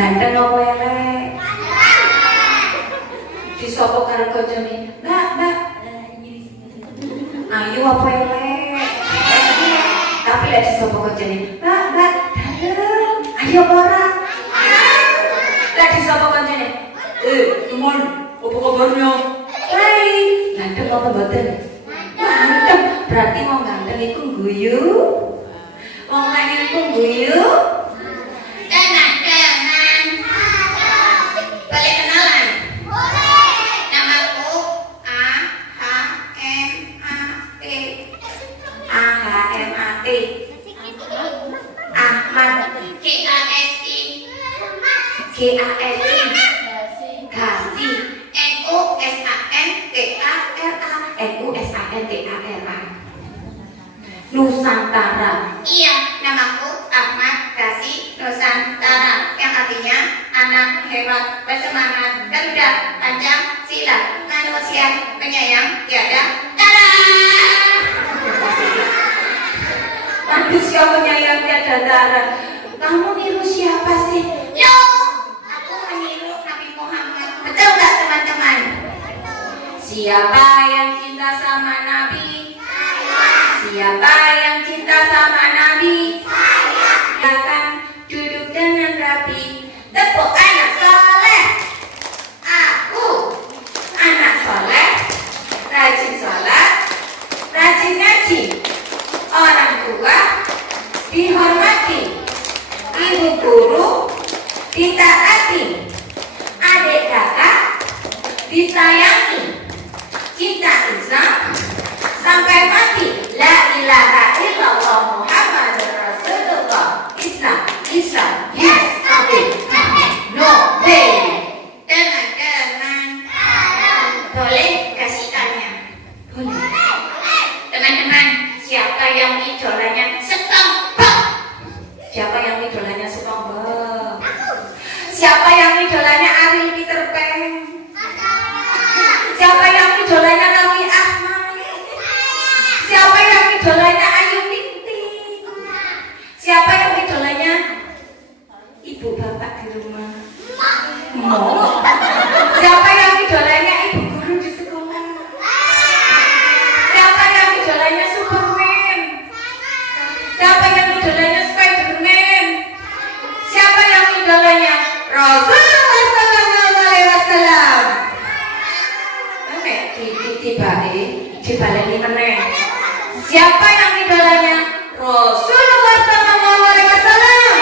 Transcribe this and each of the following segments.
Ganteng apa elek? Disopo karo kancane. Mbak. Ayu apa elek? Tapi lek disopo kancane. Mbak, ganteng. Ayu apa ora? Lek disopo kancane. Teman, apa kabarnya? Baik. Ganteng apa mboten? Ganteng. Berarti wong ganteng iku guyu. Wong lanang iku guyu. Boleh kenalan? Boleh. Namaku AHMAT. AHMAT. Ahmad. GASI. Gasi. NUSANTARA. Nusantara. Iya, namaku Ahmad Gasi Nusantara, yang artinya anak hebat, bersemangat, garuda, Pancasila, manusia penyayang tiada tara. Manusia penyayang tiada tara. Kamu niru siapa sih? Yo, aku meniru Nabi Muhammad. Betul nggak teman-teman? Siapa yang cinta sama Nabi? Siapa yang cinta sama Nabi? Silakan duduk dengan rapi. Tepuk anak soleh. Aku anak soleh, rajin sholat, rajin ngaji. Orang tua dihormati, ibu guru ditaati, adik kakak disayangi. Cinta Islam sampai mati. La ilaha illallah Muhammadur Rasulullah. Islam, yes, tapi no way. Teman-teman, boleh kasih tanya? Boleh. Teman-teman, siapa yang idolanya SpongeBob? Siapa yang idolanya SpongeBob? Siapa yang idolanya Ariel Peter Pan? Siapa yang idolanya Raffi Ahmad? Siapa yang idolanya Ayu Ting Ting? Siapa yang idolanya ibu bapak di rumah? Mau? Siapa yang idolanya ibu guru di sekolah? Siapa yang idolanya Superman? Siapa yang idolanya Spiderman? Siapa yang idolanya Rasulullah Sallallahu Alaihi Wasallam? Dibaleni meneh. Siapa yang idolanya Rasulullah Sallallahu Alaihi Wasallam?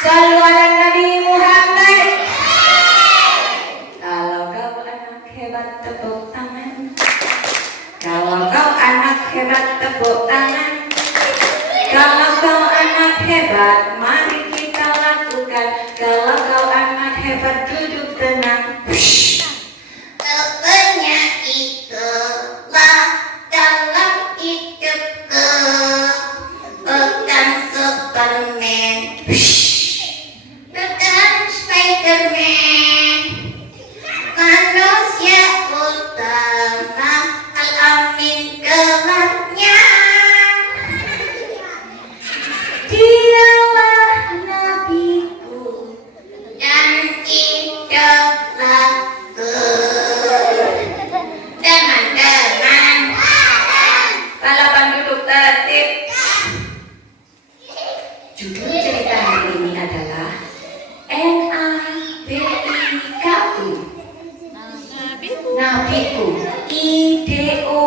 Shallu ala Nabi Muhammad. Kalau kau anak hebat tepuk tangan. Kalau kau anak hebat tepuk tangan. Kalau kau anak hebat, mari kita lakukan. Kalau kau anak hebat, duduk tenang. Judul cerita hari ini adalah NABIKU. Nabiku. IDOLAKU.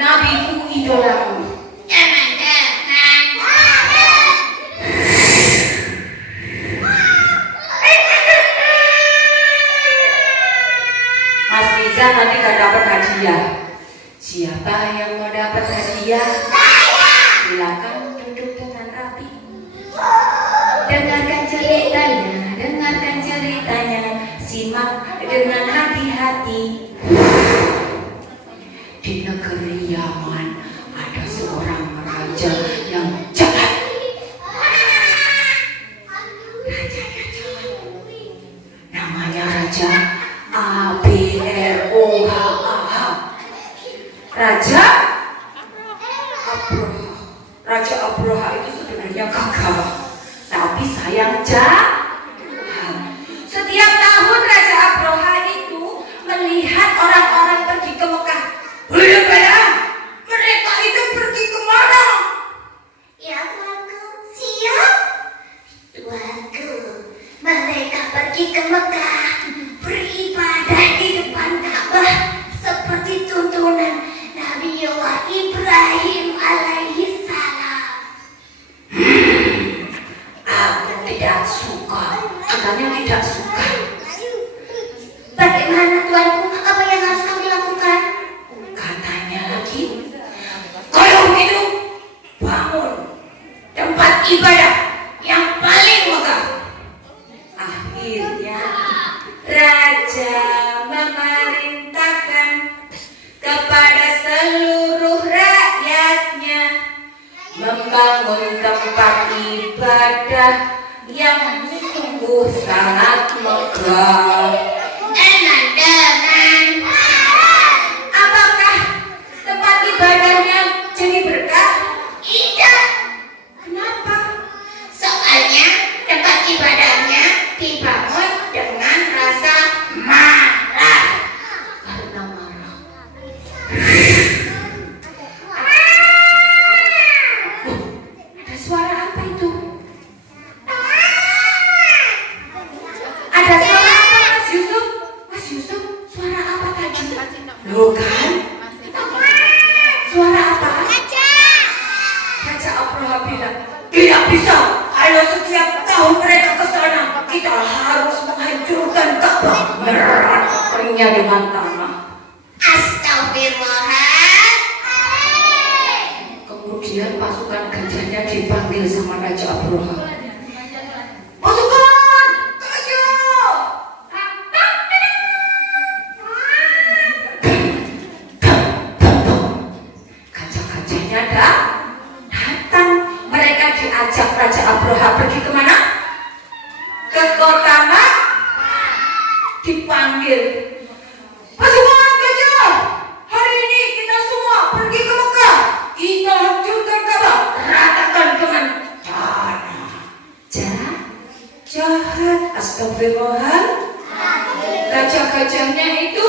Nabiku idolaku. Mas Riza nanti gak dapat hadiah. Siapa yang mau dapat hadiah? Silakan duduk dengan rapi. Dengarkan ceritanya, simak dengan hati-hati. Di negeri Yaman ada seorang raja yang jahat. Rajanya jahat. Namanya Raja ABROHAH. Raja Raja Abraha itu sebenarnya gagah, tapi sayang jahat. Setiap tahun Raja Abraha itu melihat orang-orang pergi ke Mekah. Bagaimana? Mereka itu pergi kemana? Ya tuanku, siap. Tuanku, mereka pergi ke Mekah, beribadah di depan Ka'bah seperti tuntunan Nabiullah Ibrahim alaihi salam. Aku tidak suka. Katanya tidak suka. Bagaimana tuanku? Apa yang harus kami lakukan? Katanya lagi, kalau begitu bangun tempat ibadah yang paling megah. Akhirnya Raja memerintahkan kepada seluruh rakyatnya membangun tempat ibadah yang sungguh sangat megah. Dengan Apakah tempat ibadahnya jadi berkah? tidak, Kenapa? soalnya tempat ibadahnya dibangun dengan rasa marah. Karena marah. Ada suara apa itu? Ada suara apa, Mas Yusuf? Mas Yusuf, suara apa tadi? Loh kan? Suara apa? Raja Abraha bilang, tidak bisa. Kalau setiap tahun mereka ke sana, kita harus menghancurkan Ka'bah, meratakannya dengan tanah. Astagfirullah. Kemudian pasukan gajahnya dipanggil sama Raja Abraha. Pasukan gajah! Gajah-gajahnya datang. Mereka diajak Raja Abraha pergi kemana? Ke kota Mekah. Dipanggil. Pasukan gajah, hari ini kita semua pergi ke Mekah. Kita hancurkan Ka'bah, ratakan dengan tanah. Jahat, astagfirullah. Gajah-gajahnya itu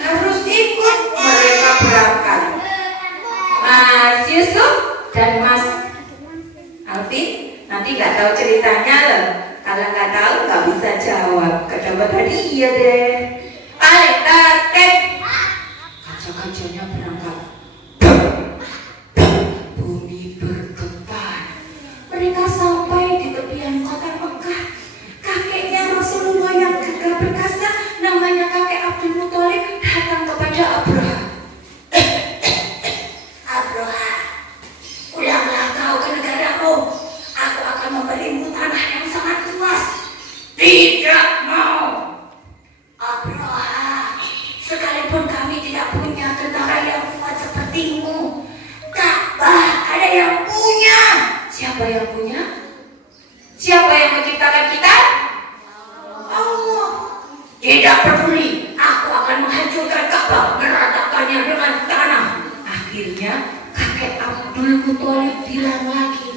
harus ikut mereka berangkat. Mas Yusuf dan Mas Alvin nanti nggak tahu ceritanya loh. Kalau nggak tahu nggak bisa jawab. Coba tadi iya deh. Paling tertib. Gajah-gajahnya berangkat. Bumi bergetar. Mereka sampai di tepian kota Mekah. Kakeknya Rasulullah yang gagah perkasa, namanya kakek Abdul Muthalib, datang kepada Abraha. Abraha, pulanglah kau ke negaramu. Aku akan memberimu tanah yang sangat luas. Tidak mau. Abraha, sekalipun kami tidak punya tentara yang kuat sepertimu, Ka'bah ada yang punya. Siapa yang punya? Siapa yang menciptakan kita? Allah. Tidak peduli. Aku akan menghancurkan Ka'bah, meratakannya dengan tanah. Akhirnya kakek Abdul Muthalib bilang lagi,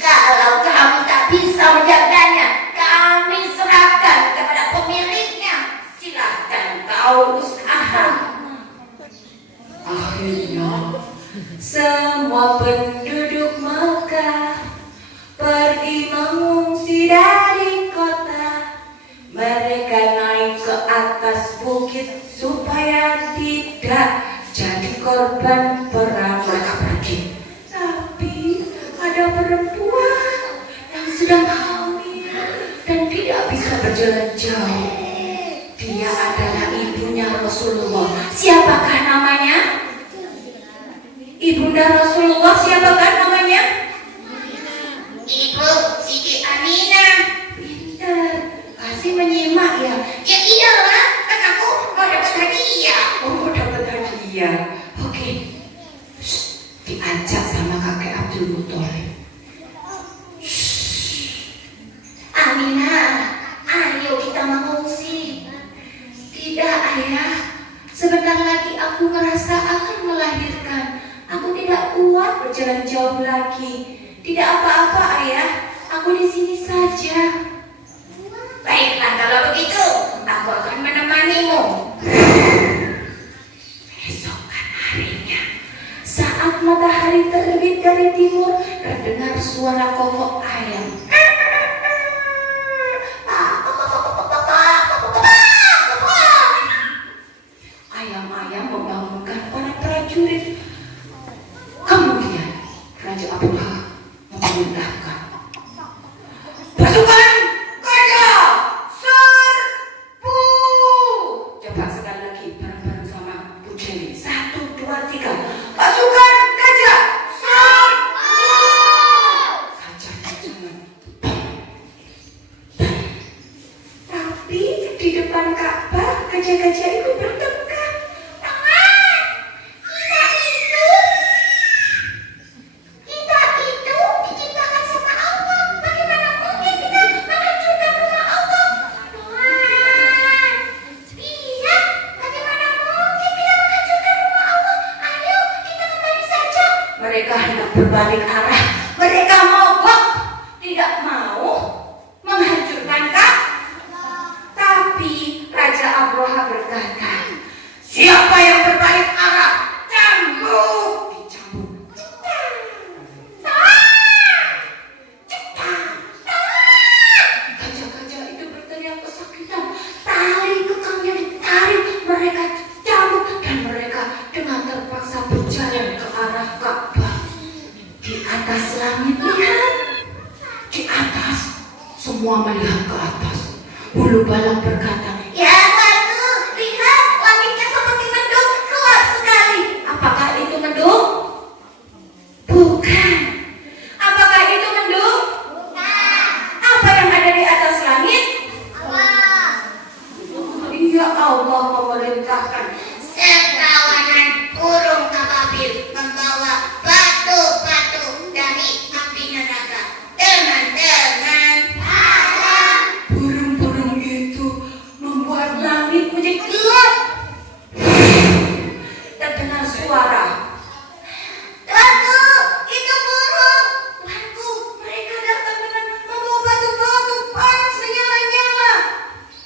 Kalau kamu tak bisa menjaganya, kami serahkan kepada pemiliknya. Silahkan kau usaha. akhirnya semua penduduk Mekah pergi mengungsi dari kota. Mereka naik ke atas bukit supaya tidak jadi korban perang. Mereka pergi. Tapi ada perempuan yang sedang hamil dan tidak bisa berjalan jauh. Dia adalah ibunya Rasulullah. Siapakah namanya? Ibunda Rasulullah siapakah namanya? Ibu Siti Aminah. Pintar, kasih menyimak ya. Ya iyalah, kan aku mau dapat hadiah. Oh, dapat hadiah. Oke. Shh, diajak sama kakek Abdul Muthalib. Aminah, ayo kita mengungsi. Tidak, ayah. Sebentar lagi aku merasa akan melahirkan. Aku tidak kuat berjalan jauh lagi. Tidak apa-apa ayah, aku di sini saja. Baiklah kalau begitu, aku akan menemanimu. Esokan harinya, saat matahari terbit dari timur, terdengar suara kokok ayam. Ayam-ayam membangunkan para prajurit. Kemudian Raja Abroha memerintahkan, pasukan gajah serbu. Coba sekali lagi bareng-bareng sama Bu Jenny. 1, 2, 3. Pasukan gajah serbu. Gajah-gajah. Tapi di depan Ka'bah gajah-gajah itu bertengkar. Mereka hendak berbalik arah. Mereka mogok, tidak mau menghancurkan Ka'bah. Tapi Raja Abroha berkata, siapa yang berbalik arah, cambuk. Dicambuk. Gajah-gajah itu berteriak kesakitan. Tali kekangnya ditarik, mereka dicambuk dan mereka dengan terpaksa berjalan ke arah Ka'bah. Di atas langit, lihat. Di atas, semua melihat ke atas. Bulu balak berkata, ya Ratu, lihat langitnya seperti mendung, gelap sekali. Apakah itu mendung? Bukan. Apakah itu mendung? Bukan. Apa yang ada di atas langit? Allah. Ya Allah memerintahkan sekawanan burung ababil membawa batu-batu dari api neraka. Teman-teman, burung-burung itu membuat langit menjadi gelap. Terdengar suara, Tuanku, itu burung. Tuanku, mereka datang dengan membawa batu-batu panas menyala-nyala.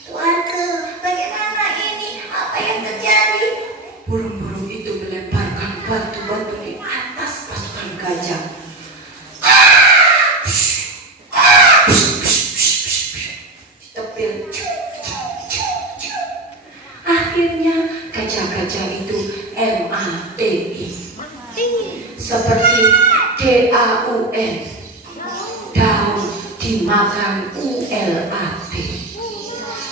Tuanku, bagaimana ini? Apa yang terjadi? Burung-burung itu melemparkan batu-batu di atas pasukan gajah. Tepil. Akhirnya gajah-gajah itu MATI, seperti DAUN, daun dimakan ULAB.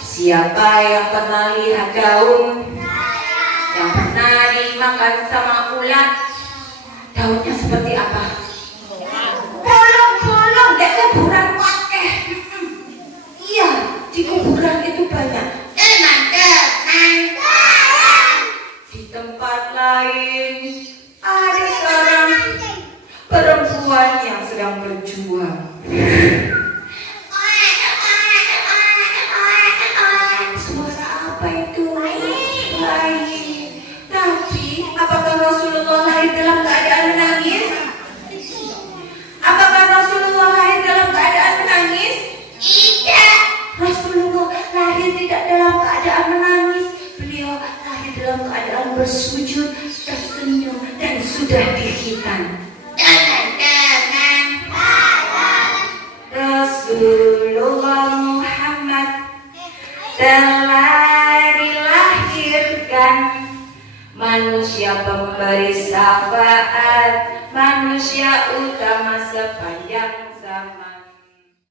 Siapa yang pernah lihat daun yang pernah dimakan sama ulat? Daunnya seperti apa? Bolong-bolong, di kuburan wakeh. Iya, di kuburan itu banyak. Teman-teman, di tempat lain ada seorang perempuan yang sedang berjuang. Suara apa itu? Bayi. Tapi apakah Rasulullah lahir dalam keadaan menangis? Apakah Rasulullah lahir dalam keadaan menangis? Tidak. Rasulullah lahir tidak dalam keadaan menangis. Beliau lahir dalam keadaan bersujud, tersenyum, dan sudah dikhitan. Teman-teman, Rasulullah Muhammad telah dilahirkan, manusia pemberi syafaat, manusia utama sepanjang